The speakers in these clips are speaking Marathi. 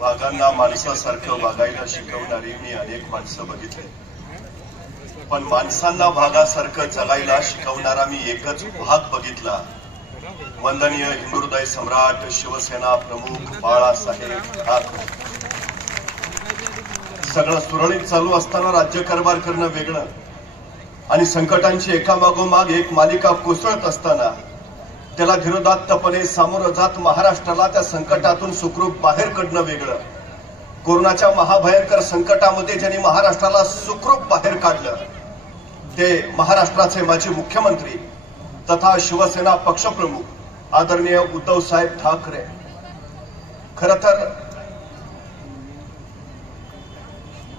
वाघांना माणसासारखं वागायला शिकवणारी मी अनेक माणसं बघितले, पण माणसांना वाघासारखं जगायला शिकवणारा मी एकच वाघ बघितला. वंदनीय हिंदुहृदय सम्राट शिवसेना प्रमुख बाळासाहेब ठाकरे. सगळं सुरळीत चालू असताना राज्यकारभार करणं वेगळं आणि संकटांची एकामागोमाग एक मालिका कोसळत असताना त्याला धीरोदात्तपणे सामोरं जात महाराष्ट्राला त्या संकटातून सुखरूप बाहेर काढणं वेगळं. कोरोनाच्या महाभयंकर संकटामध्ये ज्यांनी महाराष्ट्राला सुखरूप बाहेर काढलं ते महाराष्ट्राचे माजी मुख्यमंत्री तथा शिवसेना पक्षप्रमुख आदरणीय उद्धव साहेब ठाकरे. खरं तर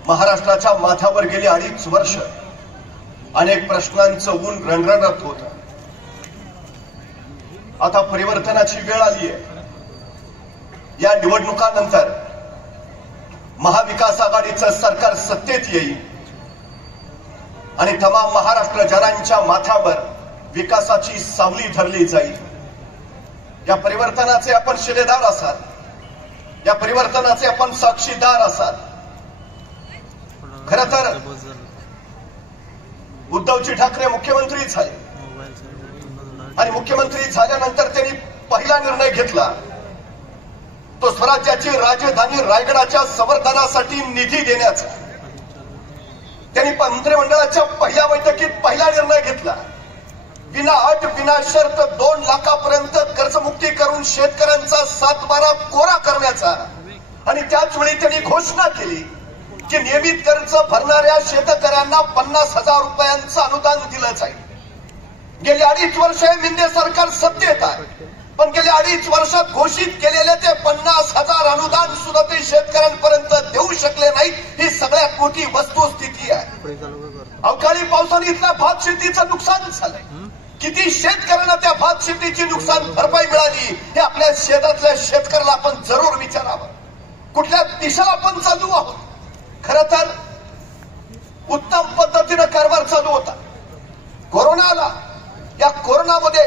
महाराष्ट्राच्या माथ्यावर गेली 2.5 वर्ष अनेक प्रश्नांचं ऊन रणरणत होतं. आता परिवर्तनाची वेळ आली आहे. या निवडणुकानंतर महाविकास आघाडीचं सरकार सत्तेत येईल आणि तमाम महाराष्ट्रजनांच्या माथ्यावर विकासाची सावली धरली जाईल. या परिवर्तनाचे आपण शिलेदार असाल, या परिवर्तनाचे आपण साक्षीदार असाल. खरं तर उद्धवजी ठाकरे मुख्यमंत्री झाले आणि मुख्यमंत्री झाल्यानंतर त्यांनी पहिला निर्णय घेतला तो स्वराज्याची राजधानी रायगडाच्या संवर्धनासाठी निधी देण्याचा. त्यांनी मंत्रिमंडळाच्या पहिल्या बैठकीत पहिला निर्णय घेतला विना अट विना शर्त 2 लाखापर्यंत कर्जमुक्ती करून शेतकऱ्यांचा 7-12 कोरा करण्याचा. आणि त्याच वेळी त्यांनी घोषणा केली की नियमित कर्ज भरणाऱ्या शेतकऱ्यांना 50,000 रुपयांचं अनुदान दिलं जाईल. गेली 2.5 वर्ष शिंदे सरकार सत्तेत आहे, पण गेल्या 2.5 वर्षात घोषित केलेले ते 50,000 अनुदान सुद्धा ते शेतकऱ्यांपर्यंत देऊ शकले नाहीत. ही सगळ्यात मोठी वस्तुस्थिती आहे. अवकाळी पावसाने इथल्या भात शेतीचं नुकसान झालं. किती शेतकऱ्यांना त्या भात शेतीची नुकसान भरपाई मिळाली हे आपल्या शेतातल्या शेतकऱ्याला आपण जरूर विचारावं. कुठल्या दिशेला आपण चालू आहोत. खरं तर उत्तम पद्धतीनं कारभार चालू होता. कोरोना आला. या कोरोनामध्ये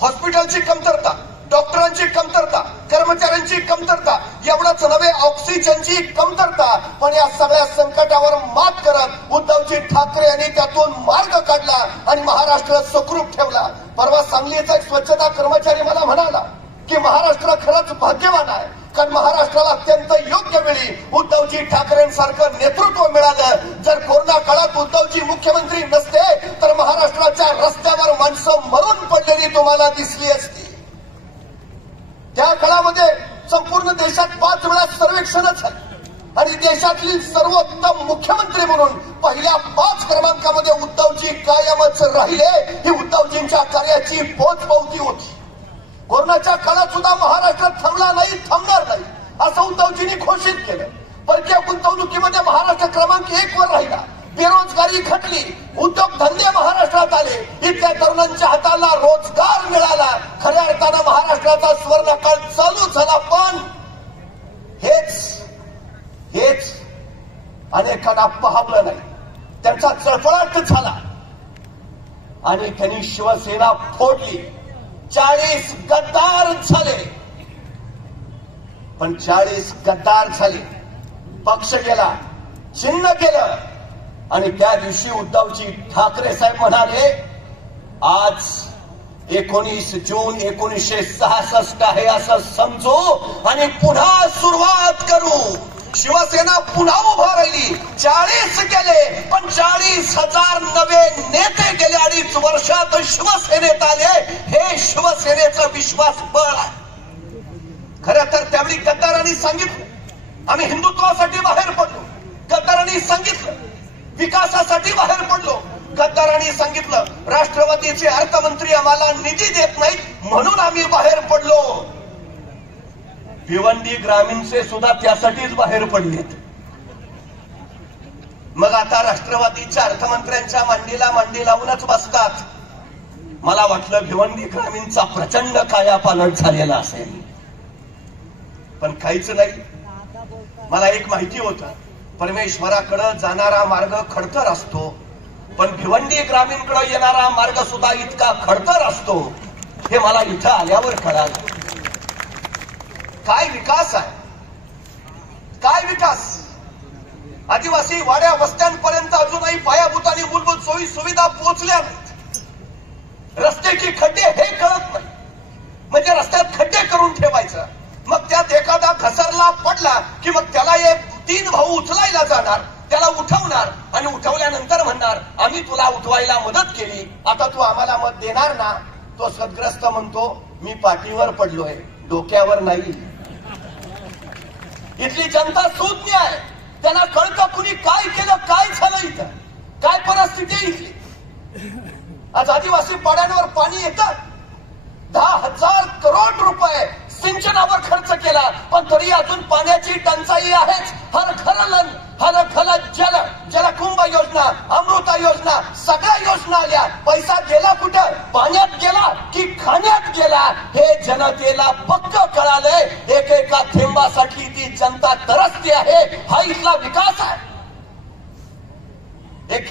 हॉस्पिटलची कमतरता, डॉक्टरांची कमतरता, कर्मचाऱ्यांची कमतरता, एवढंच नव्हे ऑक्सिजनची कमतरता. पण या सगळ्या संकटावर मात करत उद्धवजी ठाकरे यांनी त्यातून मार्ग काढला आणि महाराष्ट्र सुखरूप ठेवला. परवा सांगलीचा एक स्वच्छता कर्मचारी मला म्हणाला की महाराष्ट्र खरंच भाग्यवान आहे, कारण महाराष्ट्राला अत्यंत योग्य वेळी उद्धवजी ठाकरेंसारखं नेतृत्व मिळालं. जर कोरोना काळात उद्धवजी मुख्यमंत्री नसते तर महाराष्ट्राच्या रस्त्यावर माणसं मरून पडलेली तुम्हाला दिसली असती. त्या काळामध्ये संपूर्ण देशात 5 वेळा सर्वेक्षण झाले आणि देशातली सर्वोत्तम मुख्यमंत्री म्हणून पहिल्या 5 क्रमांकामध्ये उद्धवजी कायमच राहिले. ही उद्धवजींच्या कार्याची पोचपावती होती. कोरोनाच्या काळात सुद्धा महाराष्ट्र थांबला नाही, थांबणार नाही असं उद्धवजींनी घोषित केलं. परकीय गुंतवणुकीमध्ये महाराष्ट्र क्रमांक 1 वर राहिला. बेरोजगारी घटली, उद्योगधंदे महाराष्ट्रात आले, इथल्या तरुणांच्या हाताला रोजगार मिळाला. खऱ्या अर्थानं महाराष्ट्राचा स्वर्णकाळ चालू झाला. पण हेच अनेकांना पाहवलं नाही. त्यांचा चळफळाट झाला आणि त्यांनी शिवसेना फोडली. 40 गद्दार झाले. पण 40 गद्दार झाले, पक्ष गेला, चिन्ह केलं आणि त्या दिवशी उद्धवजी ठाकरे साहेब म्हणाले आज 19 जून 1966 आहे असं समजू आणि पुन्हा सुरुवात करू. शिवसेना पुन्हा उभा राहिली. 40 गेले पण 40,000 नवे नेते गेल्या 2.5 वर्षात शिवसेनेत आले. हे शिवसेनेचं विश्वासबळ आहे. खरं तर त्यावेळी गद्दारांनी सांगितलं आम्ही हिंदुत्वासाठी बाहेर पडलो. गद्दारांनी सांगितलं विकासासाठी बाहेर पडलो. गद्दारांनी सांगितलं राष्ट्रवादीचे अर्थमंत्री आम्हाला निधी देत नाहीत म्हणून आम्ही बाहेर पडलो. भिवंडी ग्रामीणचे सुद्धा त्यासाठीच बाहेर पडलेत. मग आता राष्ट्रवादीच्या अर्थमंत्र्यांच्या मांडीला मांडी लावूनच बसतात. मला वाटलं भिवंडी ग्रामीणचा प्रचंड कायापालट झालेला असेल, पण काहीच नाही. मला एक माहिती होतं परमेश्वराकडे जाणारा मार्ग खडतर असतो, पण भिवंडी ग्रामीणकडे येणारा मार्ग सुद्धा इतका खडतर असतो हे मला इथं आल्यावर कळालं. काय विकास आहे, काय विकास. आदिवासी वाड्या वस्त्यांपर्यंत अजूनही पायाभूत आणि मूलभूत सोयी सुविधा पोहोचल्या नाहीत. रस्त्याची खड्डे हे कळत नाही. म्हणजे रस्त्यात खड्डे करून ठेवायचं, मग त्यात एखादा घसरला पडला की मग त्याला हे 3 भाऊ उचलायला जाणार, त्याला उठवणार आणि उठवल्यानंतर म्हणणार आम्ही तुला उठवायला मदत केली, आता तू आम्हाला मत देणार ना. तो सद्ग्रस्त म्हणतो मी पाठीवर पडलोय, डोक्यावर नाही. इथली जनता सुज्ञ आहे, त्यांना कळतं कुणी काय केलं, काय झालं, इथं काय परिस्थिती आहे इथली. आज आदिवासी पाड्यांवर पाणी येतं. 10,000 करोड रुपये सिंचनावर खर्च केला, पण तरी अजून पाण्याची टंचाई आहेच. हर घर जल, जलकुंभ योजना, अमृता योजना, सगळ्या योजना आल्या. पैसा गेला कुठं, पाण्यात गेला की खाण्यात गेला हे जनतेला पक्क कळालंय. एकेका थेंबासाठी ती जनता तरसते आहे. हा इथला विकास आहे. एक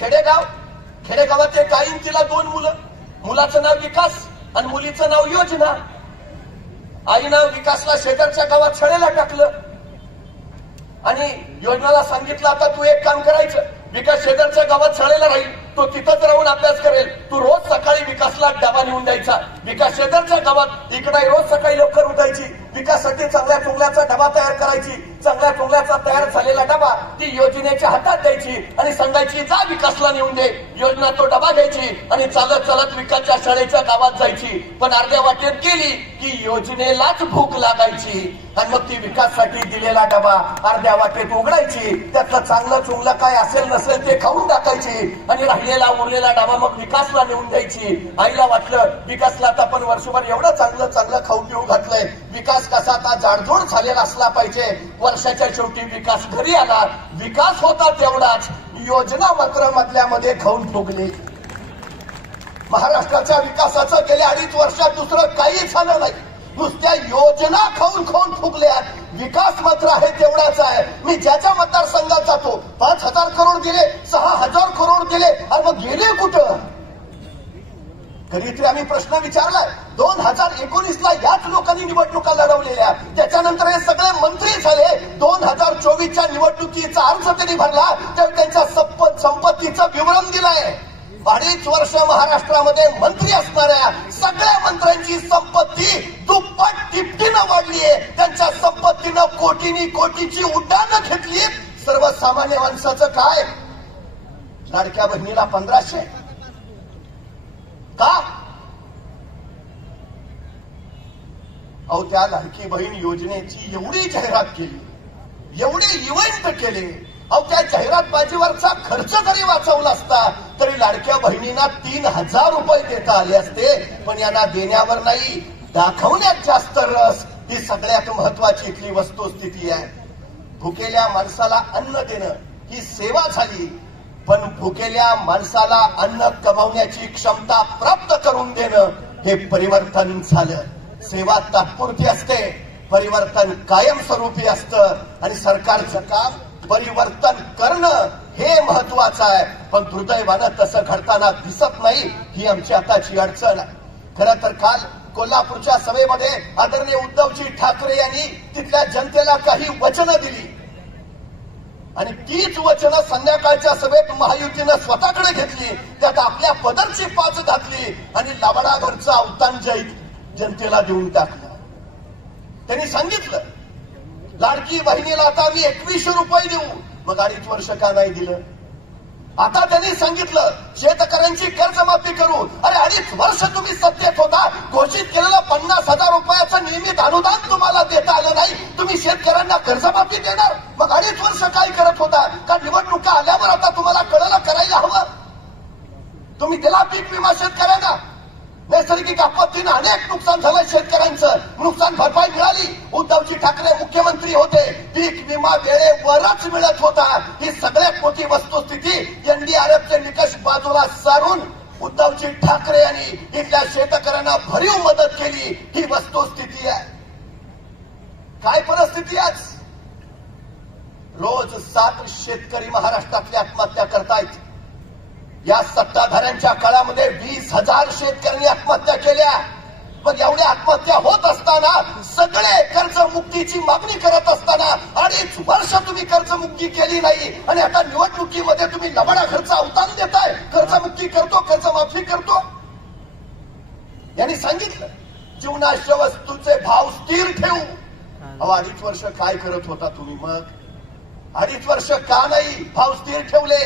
खेडेगावात एक आईन तिला 2 मुलं. मुलाचं नाव विकास आणि मुलीचं नाव योजना. आईनं विकासला शेजारच्या गावात शाळेला टाकलं आणि योजनाला सांगितलं आता तू एक काम करायचं, विकास शेजारच्या गावात शाळेला राहील, तो तिथंच राहून अभ्यास करेल, तू रोज सकाळी विकासला डबा नेऊन द्यायचा. विकास शेजारच्या गावात इकडे रोज सकाळी लवकर उठायची, विकासासाठी चांगल्या चुंगल्याचा डबा तयार करायची. चांगल्या चुंगल्याचा तयार झालेला डबा ती योजनेच्या हातात द्यायची आणि सांगायची जा विकासला नेऊन दे. योजना तो डबा घ्यायची आणि चालत चालत विकासच्या शाळेच्या गावात जायची. पण अर्ध्या वाटेत गेली की योजनेलाच भूक लागायची आणि मग ती विकाससाठी दिलेला डबा अर्ध्या वाटेत उघडायची. त्यातलं चांगलं चुंगलं काय असेल नसेल ते खाऊन टाकायची आणि राहिलेला उरलेला डबा मग विकासला नेऊन द्यायची. आईला वाटलं विकासला आता पण वर्षभर एवढं चांगलं चांगलं खाऊ पिऊ घातलंय, विकास कसा आता जाडजोड झालेला असला पाहिजे. वर्षाच्या शेवटी विकास घरी आला. विकास होता तेवढाच, योजना मात्र मधल्यामध्ये खाऊन फुगली. महाराष्ट्राच्या विकासाचं गेल्या 2.5 वर्षात दुसरं काही झालं नाही. नुसत्या योजना खाऊन फुगल्या. विकास मात्र आहे तेवढाच आहे. मी ज्याच्या मतदारसंघात जातो 5,000 करोड दिले, 6,000 करोड दिले, आणि मग गेले कुठं. कधीतरी आम्ही प्रश्न विचारलाय. 2019ला याच लोकांनी निवडणुका लढवलेल्या, त्याच्यानंतर हे सगळे मंत्री झाले. 2024च्या निवडणुकीचा अर्ज त्यांनी भरला, त्यावेळी त्यांच्या संपत्तीचं विवरण दिलंय. 2.5 वर्ष महाराष्ट्रामध्ये मंत्री असणाऱ्या सगळ्या मंत्र्यांची संपत्ती दुप्पट तिपटीनं वाढलीये. त्यांच्या संपत्तीनं कोटीची उड्डाणं घेतली. सर्वसामान्य माणसाचं काय, लाडक्या बहिणीला 1,500 का. अहो त्या लाडकी बहीण योजनेची एवढी जाहिरात केली, एवढे इव्हेंट केले. अहो त्या जाहिरातबाजीवरचा खर्च जरी वाचवला असता तरी लाडक्या बहिणींना 3,000 रुपये देता आले असते. पण यांना देण्यावर नाही, दाखवण्यात जास्त रस. ही सगळ्यात महत्वाची इथली वस्तुस्थिती आहे. भुकेल्या माणसाला अन्न देणं ही सेवा झाली, पण भुकेल्या माणसाला अन्न कमावण्याची क्षमता प्राप्त करून देणं हे परिवर्तन झालं. सेवा तात्पुरती असते, परिवर्तन कायमस्वरूपी असतं. आणि सरकारचं काम परिवर्तन करणं हे महत्वाचं आहे. पण दुर्दैवानं तसं घडताना दिसत नाही. ही आमची आताची अडचण आहे. खरं तर काल कोल्हापूरच्या सभेमध्ये आदरणीय उद्धवजी ठाकरे यांनी तिथल्या जनतेला काही वचनं दिली आणि तीच वचनं संध्याकाळच्या सभेत महायुतीनं स्वतःकडे घेतली. त्यात आपल्या पदरची पाच घातली आणि लावडा घरचं अवतान जनतेला देऊन टाकलं. त्यांनी सांगितलं लाडकी बहिणीला आता आम्ही 2100 रुपये देऊ. मग 2.5 वर्ष का नाही दिलं. आता त्यांनी सांगितलं शेतकऱ्यांची कर्जमाफी करू. अरे 2.5 वर्ष तुम्ही सत्तेत होता, घोषित केलेलं 50,000 रुपयाचं नियमित अनुदान तुम्हाला देता आलं नाही. तुम्ही शेतकऱ्यांना कर्जमाफी देणार. मग 2.5 वर्ष काय करत होता. का निवडणुका आल्यावर आता तुम्हाला कळलं करायला हवं. तुम्ही दिला पीक विमा शेतकऱ्यांना. नैसर्गिक आपत्तीनं अनेक नुकसान झालं शेतकऱ्यांचं, नुकसान भरपाई मिळाली. उद्धवजी ठाकरे मुख्यमंत्री होते, पीक विमा वेळेवरच मिळत होता. ही सगळ्यात मोठी वस्तुस्थिती. एनडीआरएफचे निकष बाजूला सारून उद्धवजी ठाकरे यांनी इथल्या शेतकऱ्यांना भरीव मदत केली. ही वस्तुस्थिती आहे. काय परिस्थिती आज रोज 7 शेतकरी महाराष्ट्रातले आत्महत्या करतायत. या सत्ताधाऱ्यांच्या काळामध्ये 20,000 शेतकऱ्यांनी आत्महत्या केल्या. पण एवढ्या आत्महत्या होत असताना, सगळे कर्जमुक्तीची मागणी करत असताना 2.5 वर्ष तुम्ही कर्जमुक्ती केली नाही आणि आता निवडणुकीमध्ये तुम्ही लबाडा खर्च अवतान देताय. कर्जमुक्ती करतो, कर्जमाफी करतो. यांनी सांगितलं जीवनावश्यक वस्तूंचे भाव स्थिर ठेवू. 2.5 वर्ष काय करत होता तुम्ही? मग 2.5 वर्ष का नाही भाव स्थिर ठेवले?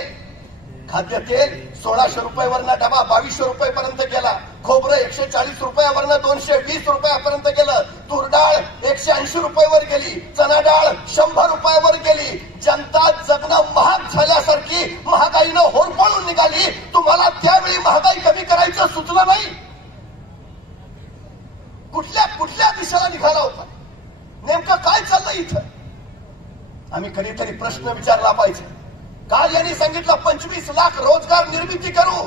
खाद्यतेल 1600 रुपयावरनं डबा 2200 रुपयापर्यंत गेला. खोबरं 140 रुपयावरनं 220 रुपयापर्यंत गेलं. तूर डाळ 180 रुपयावर गेली. चणा डाळ 100 रुपयावर गेली. जनता जगणं महाग झाल्यासारखी महागाईनं होरपळून निघाली. तुम्हाला त्यावेळी महागाई कमी करायचं सुचलं नाही? कुठल्या दिशेला निघाला होता? नेमकं काय चाललंय इथं? आम्ही कधीतरी प्रश्न विचारला पाहिजे. काल यांनी सांगितलं 25 लाख रोजगार निर्मिती करू.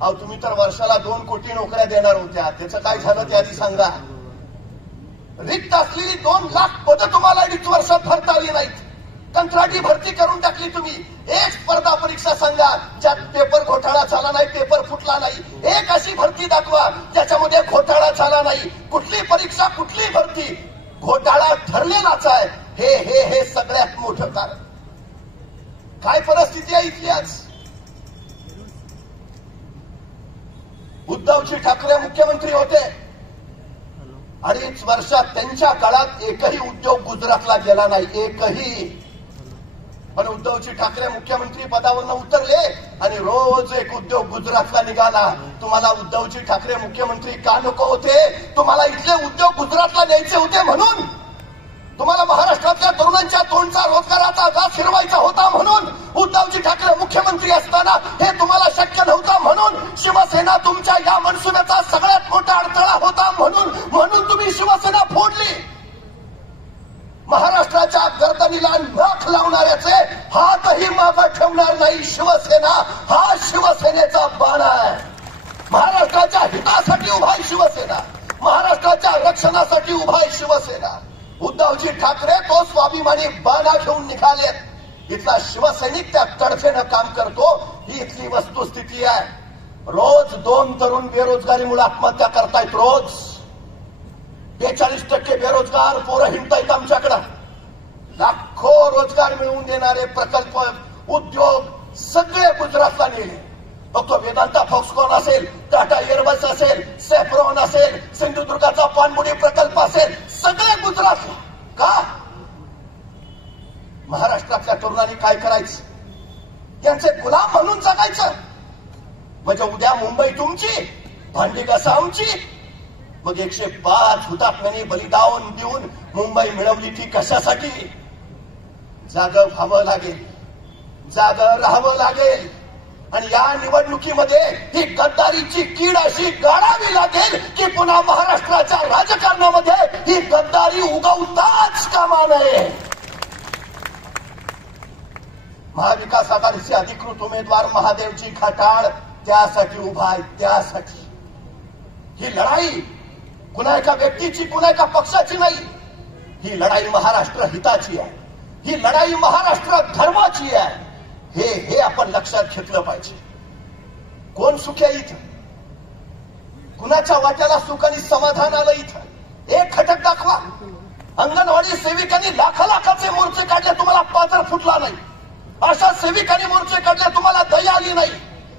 अहो, तुम्ही तर वर्षाला 2 कोटी नोकऱ्या देणार होत्या. त्याचं काय झालं ते आधी सांगा. रिक्त असलेली 2 लाख पदं तुम्हाला 2.5 वर्षात भरता आली नाहीत. कंत्राटी भरती करून टाकली तुम्ही. एक स्पर्धा परीक्षा सांगा ज्यात पेपर घोटाळा झाला नाही, पेपर फुटला नाही. एक अशी भरती दाखवा ज्याच्यामध्ये घोटाळा झाला नाही. कुठली परीक्षा, कुठली भरती घोटाळा ठरलेलाच आहे. हे सगळ्यात मोठं कारण. काय परिस्थिती आहे इथली आज? उद्धवजी ठाकरे मुख्यमंत्री होते. 2.5 वर्षात त्यांच्या काळात एकही उद्योग गुजरातला गेला नाही, एकही. पण उद्धवजी ठाकरे मुख्यमंत्री पदावरनं उतरले आणि रोज एक उद्योग गुजरातला निघाला. तुम्हाला उद्धवजी ठाकरे मुख्यमंत्री का नको होते? तुम्हाला इथले उद्योग गुजरातला न्यायचे होते म्हणून. तुम्हाला महाराष्ट्रातल्या तरुणांच्या तोंडचा रोजगाराचा घास हिरवायचा होता म्हणून. उद्धवजी ठाकरे मुख्यमंत्री असताना हे तुम्हाला शक्य नव्हतं म्हणून. शिवसेना तुमच्या या मनसुब्याचा सगळ्यात मोठा अडथळा होता म्हणून तुम्ही शिवसेना फोडली. महाराष्ट्राच्या गर्दनीला नख लावणाऱ्याचे हातही मागे ठेवणार नाही शिवसेना. हा शिवसेनेचा बाणा आहे. महाराष्ट्राच्या हितासाठी उभा आहे शिवसेना. महाराष्ट्राच्या रक्षणासाठी उभा आहे शिवसेना. उद्धवजी ठाकरे तो स्वाभिमानी बाणा घेऊन निघालेत. इथला शिवसैनिक त्या तडफेनं काम करतो. ही इथली वस्तुस्थिती आहे. रोज 2 तरुण बेरोजगारीमुळे आत्महत्या करतायत. रोज 42% बेरोजगार पोरं हिंडतायत आमच्याकडं. लाखो रोजगार मिळवून देणारे प्रकल्प, उद्योग सगळे गुजरातला नेले. तो वेदांता फॉक्सकॉन असेल, टाटा एअरबस असेल, सेफ्रॉन असेल, सिंधुदुर्गाचा पाणबुडी प्रकल्प असेल, सगळे गुजरातला. का? महाराष्ट्रातल्या तरुणांनी काय करायचं? त्यांचे गुलाम म्हणून जगायचं. म्हणजे उद्या मुंबई तुमची, भांडी घासा आमची. मग 105 हुतात्म्यांनी बलिदान देऊन मुंबई मिळवली ती कशासाठी? जागं व्हावं लागेल, जागं राहावं लागेल. आणि या निवडणुकीमध्ये ही गद्दारीची कीड अशी गाडावी लागेल की पुन्हा महाराष्ट्राच्या राजकारणामध्ये ही गद्दारी उगवताच कामा नये. महाविकास आघाडीचे अधिकृत उमेदवार महादेवजी खताळ त्यासाठी उभा आहे. त्यासाठी ही लढाई कुणा एका व्यक्तीची, कुणा एका पक्षाची नाही. ही लढाई महाराष्ट्र हिताची आहे. ही लढाई महाराष्ट्र धर्माची आहे. हे आपण लक्षात घेतलं पाहिजे. कोण सुखी आहे इथं? कुणाच्या वाट्याला सुख आणि समाधान आलं इथं? एक खटक दाखवा. अंगणवाडी सेविकांनी लाखाचे मोर्चे काढले, तुम्हाला पाजर फुटला नाही. अशा सेविकांनी मोर्चे काढले, तुम्हाला दया आली नाही.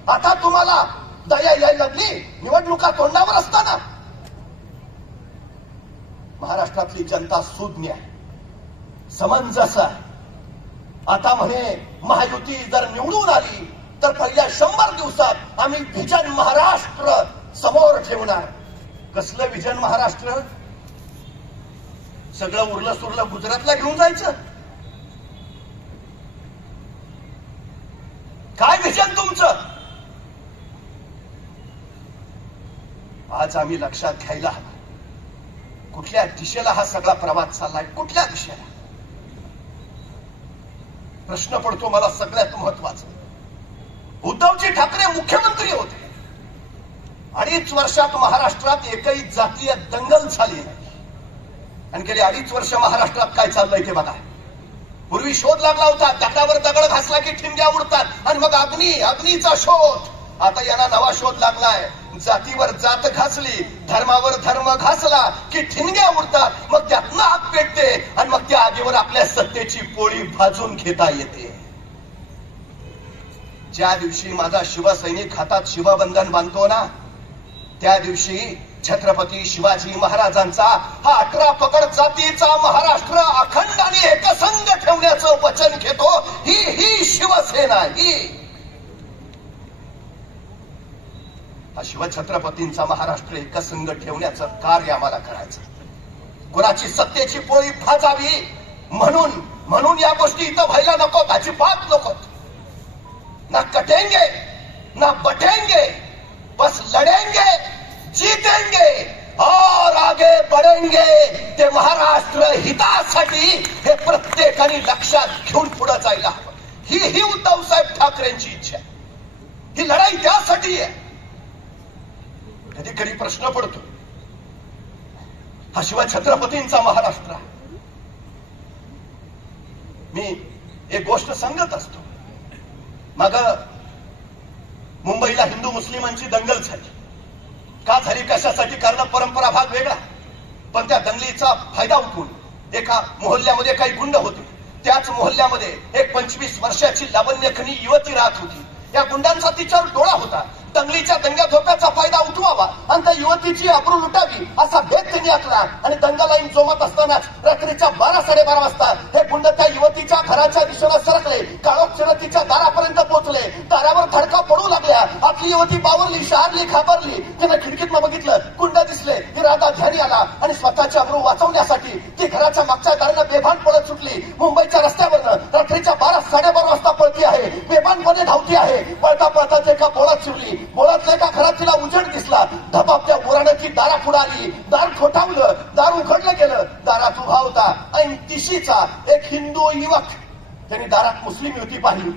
आता तुम्हाला दया यायला लागली निवडणुका तोंडावर असताना. महाराष्ट्रातली जनता सुज्ञ आहे, समंजस आहे. आता म्हणे महायुती जर निवडून आली तर पहिल्या 100 दिवसात आम्ही विजन महाराष्ट्र समोर ठेवणार. कसलं विजन महाराष्ट्र? सगळं उरलं सुरलं गुजरातला घेऊन जायचं? काय विजन तुमचं? आज आम्ही लक्षात घ्यायला हवं कुठल्या दिशेला हा सगळा प्रवास चाललाय. कुठल्या दिशेला? प्रश्न पडतो मला सगळ्यात महत्वाचा. उद्धवजी ठाकरे मुख्यमंत्री होते. 2.5 वर्षात महाराष्ट्रात एकही जातीय दंगल झाली नाही. आणि गेली 2.5 वर्ष महाराष्ट्रात काय चाललंय ते बघा. पूर्वी शोध लागला होता, दगडावर दगड घासला की ठिणग्या उडतात आणि मग अग्नीचा शोध. आता यांना नवा शोध लागलाय, जातीवर जात घासली, धर्मावर धर्म घासला की ठिणग्या उडतात. मग त्यातनं आग पेटते आणि मग त्या आगीवर आपल्या सत्तेची पोळी भाजून घेता येते. ज्या दिवशी माझा शिवसैनिक हातात शिवबंधन बांधतो ना, त्या दिवशी छत्रपती शिवाजी महाराजांचा हा 18 पगड जातीचा महाराष्ट्र अखंड आणि एकसंघ ठेवण्याचं वचन घेतो. ही शिवसेना, ही हा शिवछत्रपतींचा महाराष्ट्र एकसंघ ठेवण्याचं कार्य आम्हाला करायचं. कुणाची सत्तेची पोळी भाजावी म्हणून या गोष्टी इथं व्हायला नको, अजिबात नको. ना कटेंगे ना बटेंगे, बस लढेंगे, जीतेंगे और आगे बढ़ेंगे. ते महाराष्ट्र हितासाठी हे प्रत्येकाने लक्षात घेऊन पुढे जायला हवं. ही उद्धव साहेब ठाकरेंची इच्छा, ही लढाई त्यासाठी आहे. कधी कधी प्रश्न पडतो, हा शिवछत्रपतींचा महाराष्ट्र. मी एक गोष्ट सांगत असतो. मग मुंबईला हिंदू मुस्लिमांची दंगल झाली. का झाली, कशासाठी, कारण परंपरा भाग वेगळा. पण त्या दंगलीचा फायदा उठवून एका मोहल्ल्यामध्ये काही गुंड होते. त्याच मोहल्ल्यामध्ये एक 25 वर्षाची लावण्यखनी युवती राहत होती. या गुंडांचा तिच्यावर डोळा होता. दंगलीच्या दंग्या धोक्याचा फायदा उठवावा आणि त्या युवतीची अब्रू लुटावी असा भेद त्यांनी आखला. आणि दंगा लाईन जोमत असतानाच रात्रीच्या 12-12:30 वाजता हे गुंड त्या युवतीच्या घराच्या दिशेने सरकले. काळोख तिच्या दारापर्यंत पोहोचले. दारावर धडका पडू लागल्या. आपली युवती बावरली, शहारली, घाबरली. त्यानं खिडकीतनं बघितलं, गुंड दिसले. इरादा ध्यानी आला आणि स्वतःची अब्रू वाचवण्यासाठी ती घराच्या मागच्या दारानं बेभान पळत सुटली. मुंबईच्या रस्त्यावरनं रात्रीच्या 12-12:30 वाजता पळती आहे, बेभानपणे धावती आहे. पळता पळताच एका बोळात शिरली. बोळातल्या एका घरात तिला उजेड दिसला. धपापत्या उरानं ती दारापुढे आली. दार ठोठावलं, दार उघडलं गेलं. दारात उभा होता 80चा एक हिंदू युवक. त्यांनी दारात मुस्लिम युवती पाहिली.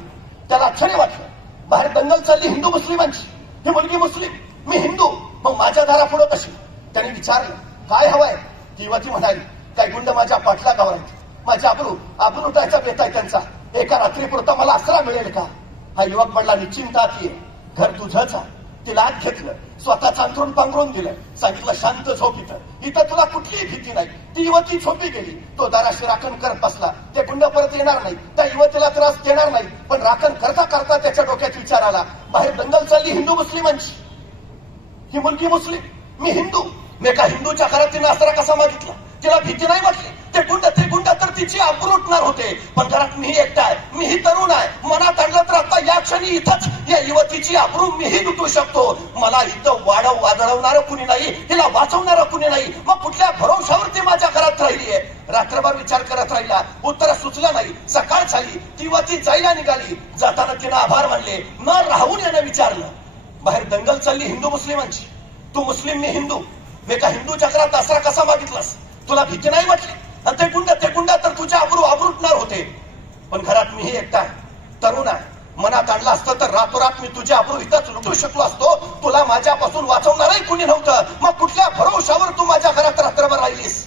त्याला आश्चर्य वाटलं. बाहेर दंगल चालली हिंदू मुस्लिमांची. ही मुलगी मुस्लिम, मी हिंदू, मग माझ्या दारापुढे कशी. त्यांनी विचारलं, काय हवंय. ती युवती म्हणाली, काही गुंड माझ्या पाठलागावर आहेत. माझ्या अब्रू लुटायचा बेत आहे त्यांचा. एका रात्रीपुरता मला आसरा मिळेल का. हा युवक म्हणला, निश्चिंतात ये, घर तुझंच आहे. तिला आत घेतलं, स्वतःच अंथरूण पांघरून दिलं. सांगितलं, शांत झोप, इथं तुला कुठलीही भीती नाही. ती युवती झोपी गेली. तो दाराशी राखण करत बसला. ते गुंड परत येणार नाही, त्या युवतीला त्रास देणार नाही. पण राखण करता करता त्याच्या डोक्यात विचार आला, बाहेर दंगल चालली हिंदू मुस्लिमांची. ही मुलगी मुस्लिम, मी हिंदू. मी एका हिंदूच्या घरात तिने आसरा कसा मागितला. तिला भीती नाही वाटली. ते गुंड तर तिची अब्रू लुटणार होते. पण घरात मीही एकटा आहे, मीही तरुण आहे. मनात आणलं तर आता या क्षणी इथंच या युवतीची अब्रू मीही लुटू शकतो. मला इथं वाजवणारं कुणी नाही, तिला वाचवणारं कुणी नाही. मग कुठल्या भरोशावर ती माझ्या घरात राहिली आहे. रात्रभर विचार करत राहिला, उत्तर सुचलं नाही. सकाळ झाली, ती युवती जायला निघाली. जाताना तिनं आभार मानले. न राहून यानं विचारलं, बाहेर दंगल चालली हिंदू मुस्लिमांची, तू मुस्लिम मी हिंदू, मी का हिंदूच्या घरात आसरा कसा मागितलास. तुला भीती नाही वाटली. आणि ते गुंड तर तुझ्या अब्रूटणार होते. पण घरात मीही एकटा आहे, तरुण आहे. मनात आणलं असतं तर रातोरात मी तुझ्या अब्रू इथंच लुटू शकलो असतो. तुला माझ्यापासून वाचवणारही कुणी नव्हतं. मग कुठल्या भरोशावर तू माझ्या घरात रात्रभर राहिलीस.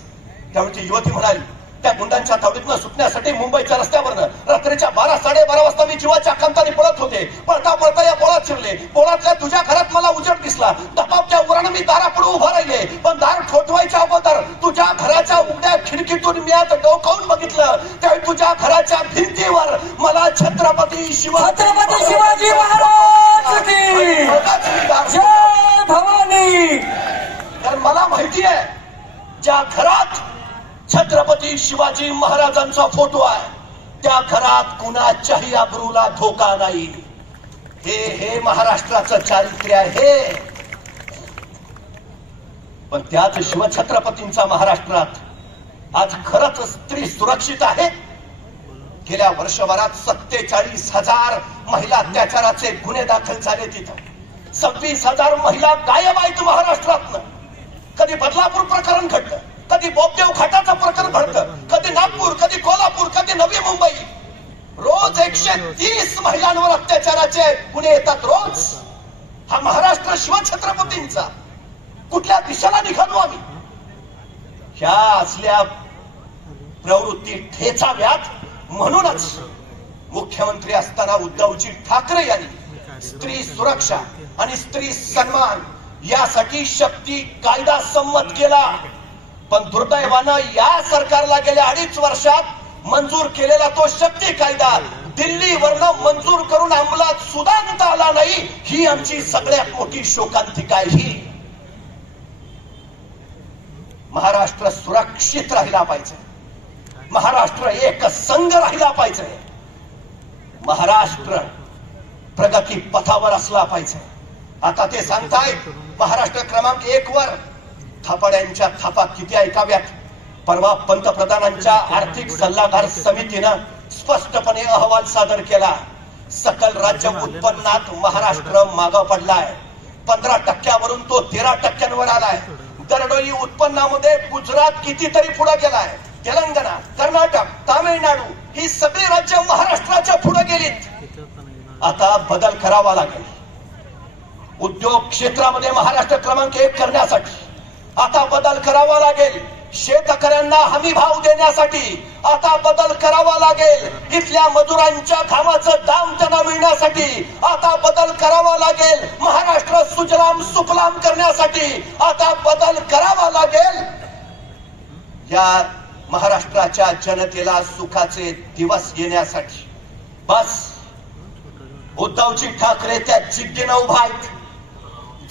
त्यामुळे ती युवती म्हणाली, त्या गुंडांच्या तावडीतनं सुटण्यासाठी मुंबईच्या रस्त्यावरनं रात्रीच्या 12-12:30 वाजता मी जीवाच्या आकांताने पळत होते. पळता पळता या बोळात शिरले. बोळातल्या तुझ्या घरात मला उजेड दिसला. धपापत्या उरानं मी दारापुढे उभा राहिले. पण दार ठोठवायच्या अगोदर तुझ्या घराच्या उघड्या खिडकीतून मी आता डोकावून बघितलं. त्यावेळी तुझ्या घराच्या भिंतीवर मला छत्रपती शिवाजी महाराज की जय भवानी. तर मला माहिती आहे, ज्या घरात छत्रपती शिवाजी महाराजांचा फोटो आहे, त्या घरात कुणाच्याही अब्रूला धोका नाही. हे महाराष्ट्राचं चारित्र्य आहे. पण त्याच शिवछत्रपतींच्या महाराष्ट्रात आज खरंच स्त्री सुरक्षित आहे. गेल्या वर्षभरात 47,000 महिला अत्याचाराचे गुन्हे दाखल झाले. तिथं 26,000 महिला गायब आहेत महाराष्ट्रातनं. कधी बदलापूर प्रकरण घडलं, कधी बोपदेव घाटाचं प्रकरण घडतं, कधी नागपूर, कधी कोल्हापूर, कधी नवी मुंबई. रोज 130 महिलांवर अत्याचाराचे गुन्हे येतात रोज. हा महाराष्ट्र शिवछत्रपतींचा. कुठल्या दिशेला निघालो आम्ही. ह्या असल्या प्रवृत्ती ठेचाव्यात म्हणूनच मुख्यमंत्री असताना उद्धवजी ठाकरे यांनी स्त्री सुरक्षा आणि स्त्री सन्मान यासाठी शक्ती कायदा संमत केला. पण दुर्दैवानं या सरकारला गेल्या 2.5 वर्षात मंजूर केलेला तो शक्ती कायदा दिल्लीवरनं मंजूर करून अंमलात सुद्धा आणता आला नाही. ही आमची सगळ्यात मोठी शोकांतिका आहे. ही महाराष्ट्र सुरक्षित राहिला पाहिजे, महाराष्ट्र एक संघ राहिला पाहिजे, महाराष्ट्र प्रगती पथावर असला पाहिजे. आता ते सांगतायत महाराष्ट्र क्रमांक 1 वर. थापाड्यांच्या थापा किती ऐकाव्यात. परवा पंतप्रधानांच्या आर्थिक सल्लागार समितीनं स्पष्टपणे अहवाल सादर केला. सकल राज्य उत्पन्नात महाराष्ट्र मागे पडलाय. 15% तो 13% आलाय. दरडोई उत्पन्नामध्ये गुजरात कितीतरी पुढे गेलाय. तेलंगणा, कर्नाटक, तामिळनाडू ही सगळी राज्य महाराष्ट्राच्या पुढे गेलीत. आता बदल करावा लागेल. उद्योग क्षेत्रामध्ये महाराष्ट्र क्रमांक 1 करण्यासाठी आता बदल करावा लागेल. शेतकऱ्यांना हमी भाव देण्यासाठी आता बदल करावा लागेल. इथल्या मजुरांच्या घामाचं दाम त्यांना मिळण्यासाठी आता बदल करावा लागेल. महाराष्ट्र सुजलाम सुफलाम करण्यासाठी आता बदल करावा लागेल. या महाराष्ट्राच्या जनतेला सुखाचे दिवस येण्यासाठी बस उद्धवजी ठाकरे त्या जिद्दीनं उभा आहेत.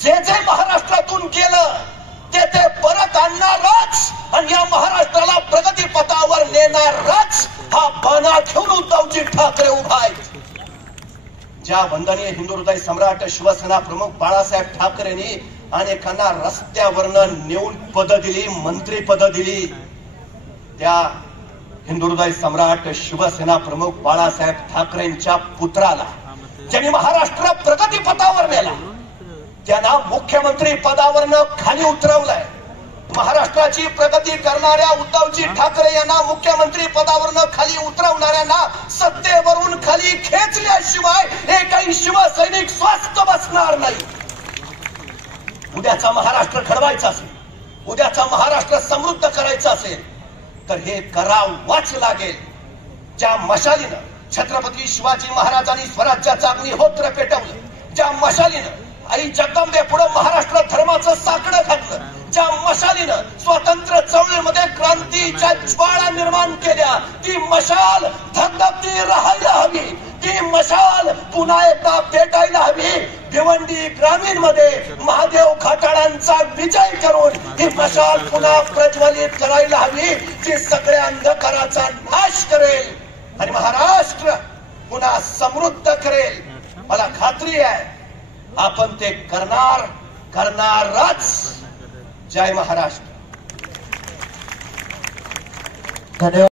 जे जे महाराष्ट्रातून गेलं ते परत आणणारच आणि या महाराष्ट्राला प्रगती पथावर नेणारच हा बाणा घेऊन उद्धवजी ठाकरे उभा आहेत. ज्या वंदनीय हिंदू हृदय सम्राट शिवसेना प्रमुख बाळासाहेब ठाकरेंनी अनेकांना रस्त्यावरनं नेऊन पद दिली, मंत्री पद दिली, त्या हिंदू हृदय सम्राट शिवसेना प्रमुख बाळासाहेब ठाकरेंच्या पुत्राला ज्यांनी महाराष्ट्र प्रगती पथावर नेला त्यांना मुख्यमंत्री पदावरनं खाली उतरवलंय. महाराष्ट्राची प्रगती करणाऱ्या उद्धवजी ठाकरे यांना मुख्यमंत्री पदावरनं खाली उतरवणाऱ्यांना सत्तेवरून खाली खेचल्याशिवाय एकही शिवसैनिक स्वस्थ बसणार नाही. उद्याचा महाराष्ट्र घडवायचा असेल, उद्याचा महाराष्ट्र समृद्ध करायचा असेल तर हे करावंच लागेल. ज्या मशालीनं छत्रपती शिवाजी महाराजांनी स्वराज्याचं अग्निहोत्र पेटवलं, ज्या मशालीनं आई जगदंबे पुढे महाराष्ट्र धर्माचं साकडं घातलं, ज्या मशालीनं स्वातंत्र्य चळवळीमध्ये क्रांतीच्या ज्वाळा निर्माण केल्या, ती मशाल धगधगती राहायला हवी. ती मशाल पुन्हा एकदा पेटायला हवी. भिवंडी ग्रामीण मध्ये महादेव खटाळांचा विजय करून ही मशाल पुन्हा प्रज्वलित करायला हवी, जी सगळ्या अंधकाराचा नाश करेल आणि महाराष्ट्र पुन्हा समृद्ध करेल. मला खात्री आहे आपण ते करणारच. जय महाराष्ट्र. धन्यवाद.